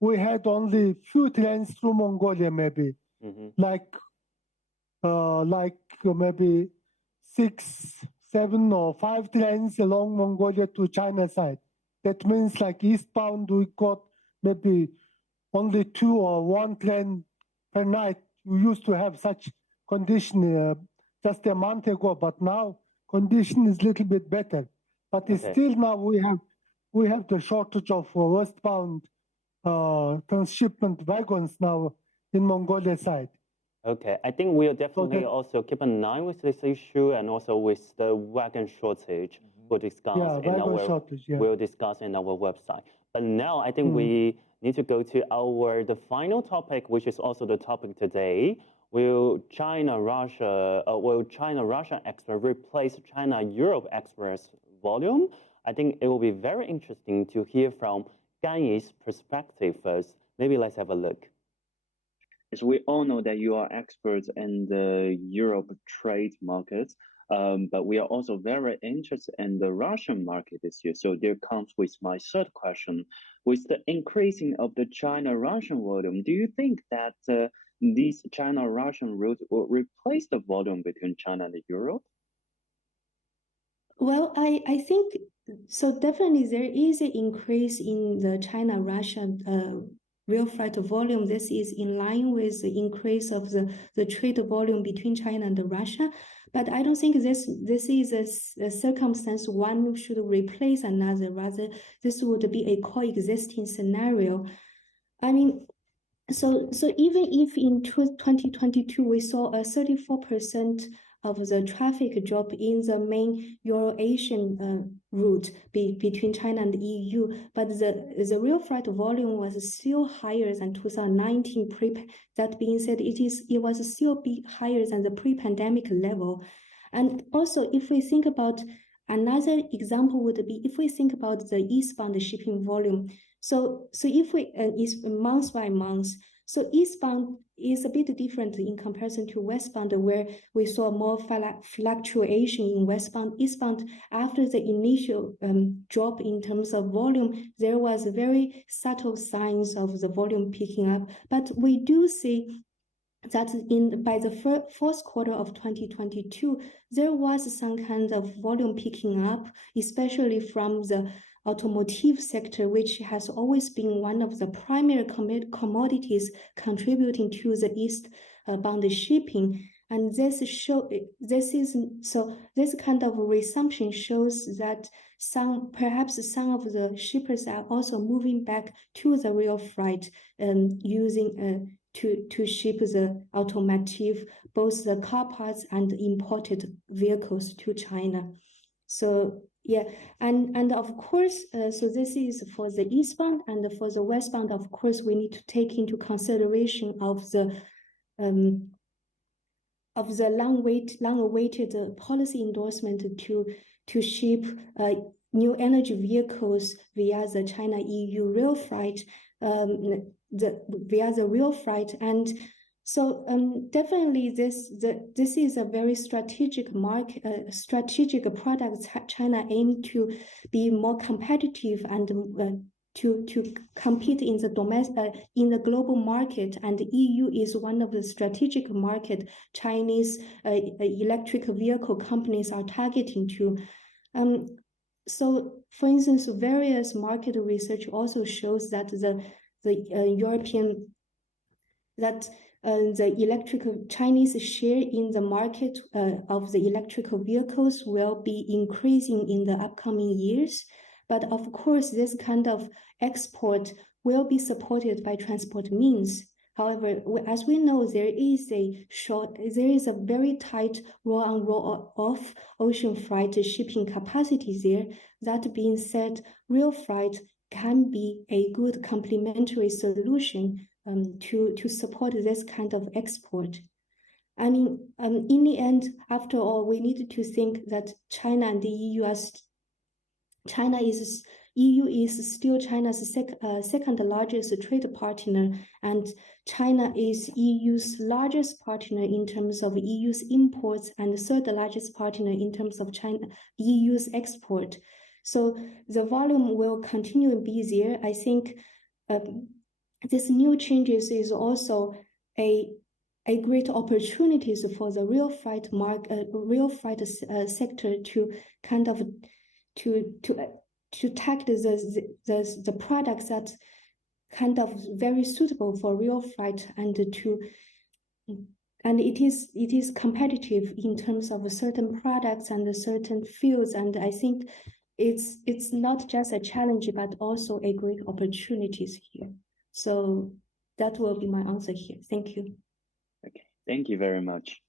we had only few trains through Mongolia maybe, like maybe 6, 7 or 5 trains along Mongolia to China side. That means like eastbound we got maybe only 2 or 1 train per night. We used to have such condition just a month ago, but now condition is a little bit better. But it's still now we have the shortage of westbound transshipment wagons now in Mongolia side. Okay, I think we'll definitely also keep an eye with this issue and also with the wagon shortage we'll discuss we'll discuss in our website. But now I think we need to go to the final topic, which is also the topic today. Will China-Russia Express replace China-Europe Express volume? I think it will be very interesting to hear from Gan Yi's perspective first. Maybe let's have a look. As we all know that you are experts in the Europe trade markets, but we are also very interested in the Russian market this year. So there comes with my third question. With the increasing of the China-Russian volume, do you think that these China-Russian routes will replace the volume between China and Europe? Well, I think so. Definitely, there is an increase in the China-Russia rail freight volume. This is in line with the increase of the trade volume between China and Russia. But I don't think this is a circumstance one should replace another. Rather, this would be a coexisting scenario. I mean, so even if in 2022 we saw a 34% of the traffic drop in the main Euro-Asian route between China and the EU, but the rail freight volume was still higher than 2019 That being said, it was still higher than the pre-pandemic level. And also, if we think about another example would be if we think about the eastbound shipping volume. So if we is month by month. So eastbound is a bit different in comparison to westbound, where we saw more fluctuation in westbound. Eastbound, after the initial drop in terms of volume, there was very subtle signs of the volume picking up. But we do see that by the fourth quarter of 2022, there was some kind of volume picking up, especially from the automotive sector, which has always been one of the primary commodities contributing to the eastbound shipping. And this kind of resumption shows that perhaps some of the shippers are also moving back to the rail freight, using to ship the automotive, both the car parts and imported vehicles to China. So yeah, and of course, so this is for the eastbound, and for the westbound, of course, we need to take into consideration of the long-awaited policy endorsement to ship new energy vehicles via the China-EU rail freight, via the rail freight. And so definitely this is a very strategic strategic product. China aims to be more competitive and to compete in the global market, and the EU is one of the strategic market Chinese electric vehicle companies are targeting to. So, for instance, various market research also shows that the Chinese share in the market of the electrical vehicles will be increasing in the upcoming years. But of course, this kind of export will be supported by transport means. However, as we know, there is a very tight roll-on, roll-off ocean freight shipping capacity there. That being said, rail freight can be a good complementary solution to support this kind of export. I mean, in the end, after all, we need to think that China and the EU EU is still China's second largest trade partner, and China is EU's largest partner in terms of EU's imports and third largest partner in terms of EU's export. So the volume will continue to be there. I think this new changes is also a great opportunities for the rail freight sector to kind of to tackle the products that kind of very suitable for rail freight, and it is competitive in terms of certain products and certain fields, and I think it's not just a challenge but also a great opportunities here. So that will be my answer here. Thank you. Okay, thank you very much.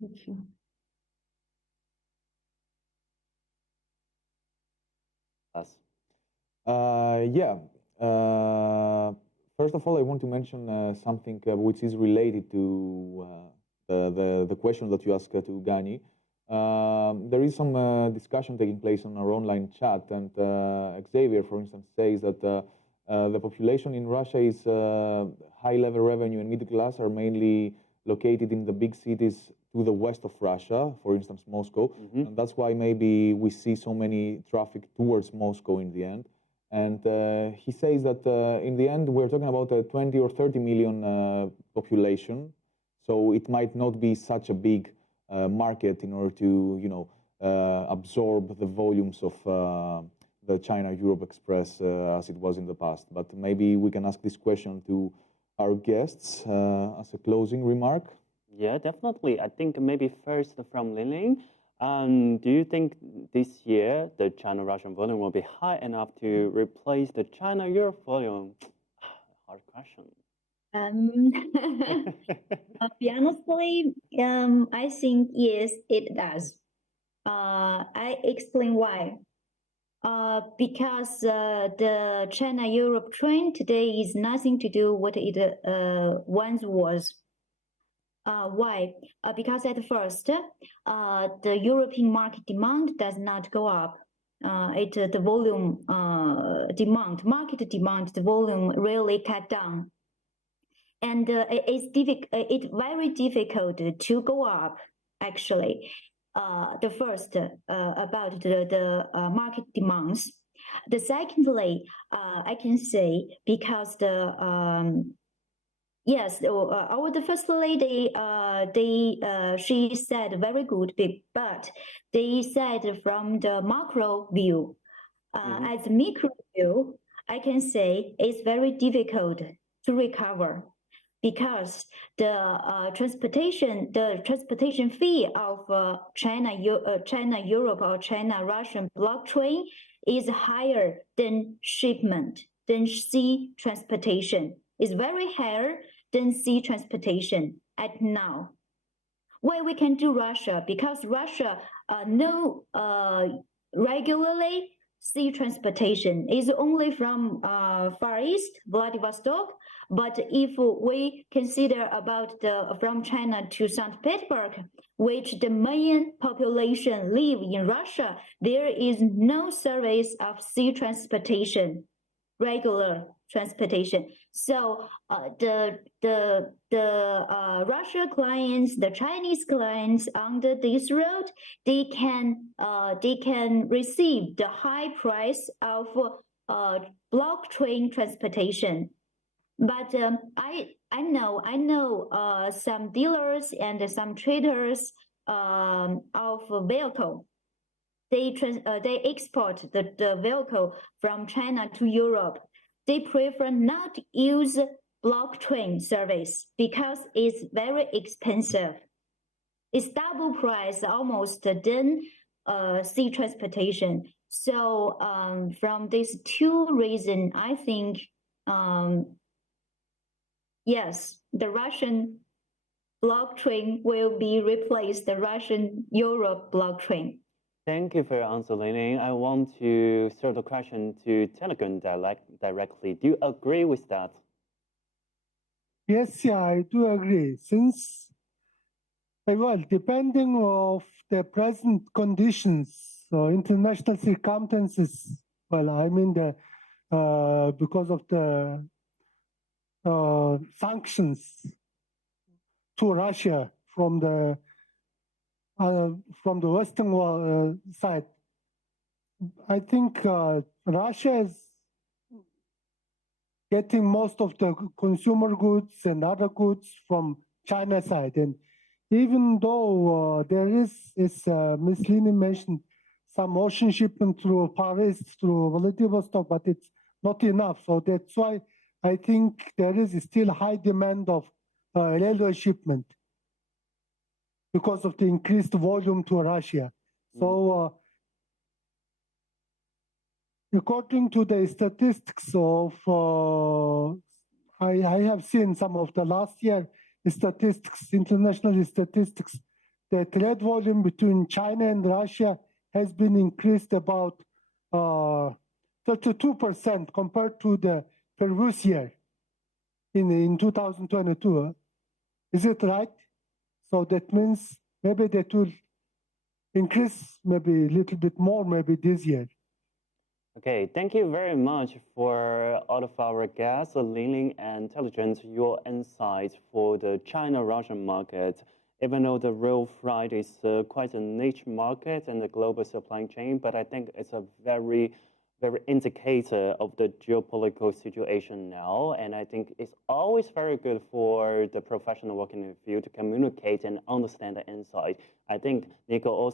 Thank you. Yeah. First of all, I want to mention something which is related to the question that you asked to Gani. There is some discussion taking place on our online chat, and Xavier, for instance, says that the population in Russia is high-level revenue and middle class are mainly located in the big cities to the west of Russia, for instance, Moscow. And that's why maybe we see so many traffic towards Moscow in the end. And he says that in the end, we're talking about a 20 or 30 million population. So it might not be such a big market in order to, absorb the volumes of the China-Europe Express as it was in the past. But maybe we can ask this question to our guests as a closing remark. Yeah, definitely. I think maybe first from Lin. Do you think this year the China-Russian volume will be high enough to replace the China-Europe volume? Hard question. Honestly, I think yes, it does. I explain why. Because the China-Europe train today is nothing to do what it once was. Why? Because at first, the European market demand does not go up. The volume market demand, the volume really cut down, and it's very difficult to go up. Actually, the first about the market demands. The secondly, I can say because the yes, the first lady, she said very good, but they said from the macro view, As a micro view, I can say it's very difficult to recover because the transportation fee of China Europe or China Russian block train is higher than sea transportation. It's very higher than sea transportation at now. Why we can do Russia? Because Russia no regularly sea transportation is only from Far East, Vladivostok. But if we consider about from China to St. Petersburg, which the main population live in Russia, there is no service of sea transportation, regular transportation. So the Russia clients, the Chinese clients under this road, they can receive the high price of block train transportation. But I know some dealers and some traders of vehicle. They export the vehicle from China to Europe. They prefer not use block train service because it's very expensive. It's double price almost than sea transportation. So from these two reasons, I think yes, the Russian block train will be replaced the Russian Europe block train. Thank you for your answer, Lining. I want to throw the question to Telegram directly. Do you agree with that? Yes, yeah, I do agree. Since, well, depending of the present conditions, so international circumstances, well, I mean because of the sanctions to Russia from the Western side, I think Russia is getting most of the consumer goods and other goods from China side. And even though there is, as Ms. Lini mentioned, some ocean shipment through Paris, through Vladivostok, but it's not enough. So that's why I think there is still high demand of railway shipment because of the increased volume to Russia. So according to the statistics of, I have seen some of the last year statistics, international statistics, the trade volume between China and Russia has been increased about 32% compared to the previous year in 2022. Is it right? So that means maybe that will increase maybe a little bit more maybe this year. Okay, thank you very much for all of our guests, Lingling and Intelligent, your insights for the China-Russian market. Even though the RailFreight is quite a niche market and the global supply chain, but I think it's a very indicator of the geopolitical situation now. And I think it's always very good for the professional working in the field to communicate and understand the insight. I think Nico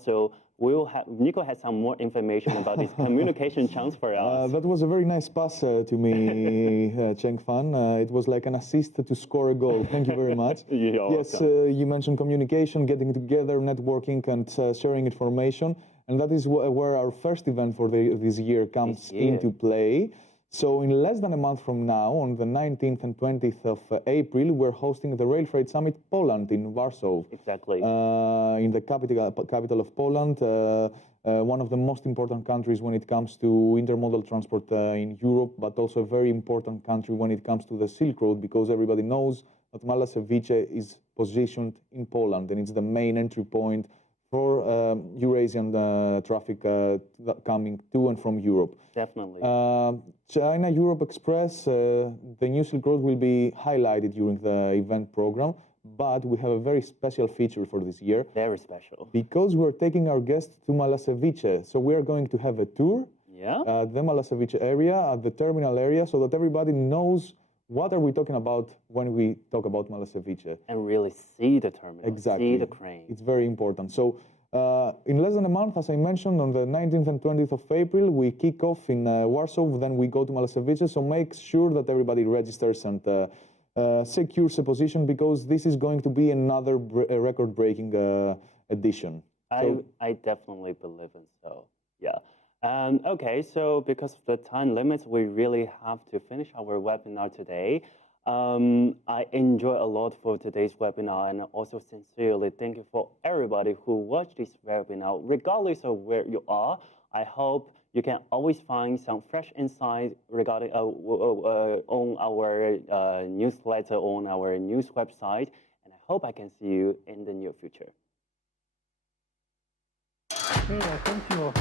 has some more information about this communication chance for us. That was a very nice pass to me, Cheng Fan. It was like an assist to score a goal. Thank you very much. Yes, you mentioned communication, getting together, networking, and sharing information. And that is where our first event for this year comes into play. So in less than a month from now, on the 19th and 20th of April, we're hosting the RailFreight Summit Poland in Warsaw. Exactly. In the capital of Poland, one of the most important countries when it comes to intermodal transport in Europe, but also a very important country when it comes to the Silk Road, because everybody knows that Malasevice is positioned in Poland, and it's the main entry point for Eurasian traffic coming to and from Europe. Definitely. China-Europe Express, the new Silk Road will be highlighted during the event program, but we have a very special feature for this year. Very special. Because we're taking our guests to Malasevice. So we are going to have a tour at the Malasevice area, at the terminal area, so that everybody knows what are we talking about when we talk about Malasevice? And really see the terminal, exactly. see the crane. It's very important. So In less than a month, as I mentioned, on the 19th and 20th of April, we kick off in Warsaw, then we go to Malasevice, so make sure that everybody registers and secures a position, because this is going to be another record-breaking edition. I definitely believe in so, yeah. Okay, so because of the time limits, we really have to finish our webinar today. I enjoy a lot for today's webinar, and also sincerely thank you for everybody who watched this webinar, regardless of where you are. I hope you can always find some fresh insights regarding on our newsletter, on our news website, and I hope I can see you in the near future. Yeah, thank you.